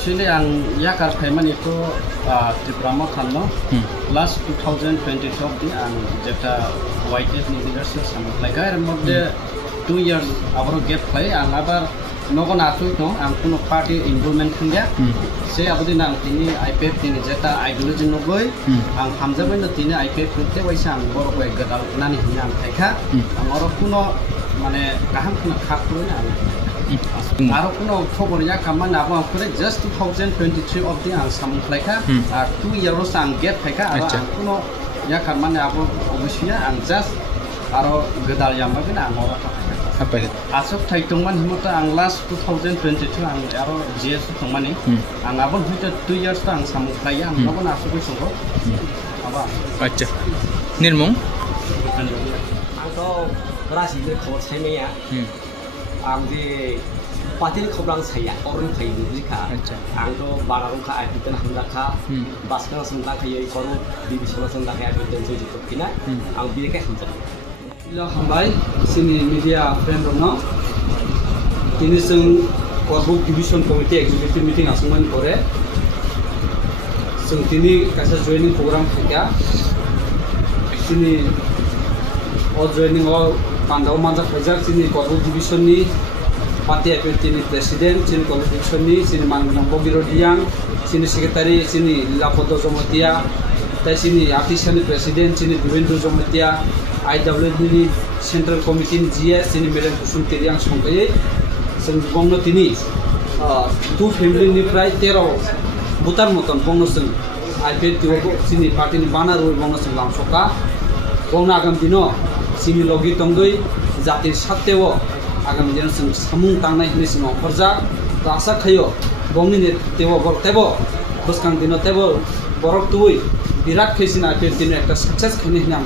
Actually, ang yakar payment itu di Brahma Khanno last 2022 di ang jeta YTF ni leadership sama laga remode 2 years abro gap play ang abar nogon atu no ang kuno party involvement khundia se abudi nang tini IPF tini jeta ideology nogoi ang hamjabai no tini IPF kunte waisa ang boro koi gadal nani hinam thaika ang oro kuno mane kaham kuno khapru na Aro kuno October ya kaman abo kure just 2023 of the ang samung laika 2 years ang get laika aro kuno ya kaman abo obviously ang just aro gedal yamba gina ang ora apa itu asok thaitungman himota ang last 2022 ang aro GS tungmani ang abon huita 2 years ang samung laika ang abon asok isungo aba acha nirmong ang to rasi de ko chaimeya ang di patil khoblang saya orun khai ni ka ang to bararung ka apitan hamda ka basna sunda ka yei koru division sunda ka apitan so jito kina ang bi ka hamda ila hambai sini media friend no ini sung korbu division committee executive meeting asman kore sung tini kasa joining program kya sini all joining all Pandau Manja Fajar sini Korbu Division ni Pati Apeti ni Presiden sini Korbu Division ni sini Mangnambo Birodiang sini Sekretari sini Lapodo Zomotia tai sini Artisan ni Presiden sini Dwindro Zomotia IWD ni Central Committee GS sini Madam Kusum Tiriang Songkai sing bongno tini two family ni prai 13 butar moton bongno sing IPF sini party ni banar bongno sing lamsoka bongna agam dino sini logi tongdoi jatir satteo agam jen samung tangnai hini sing okhorja asa khayo bongni ne tebo bortebo boskang dino tebo borok tui birat khaisina IPF dino ekta success khini hinam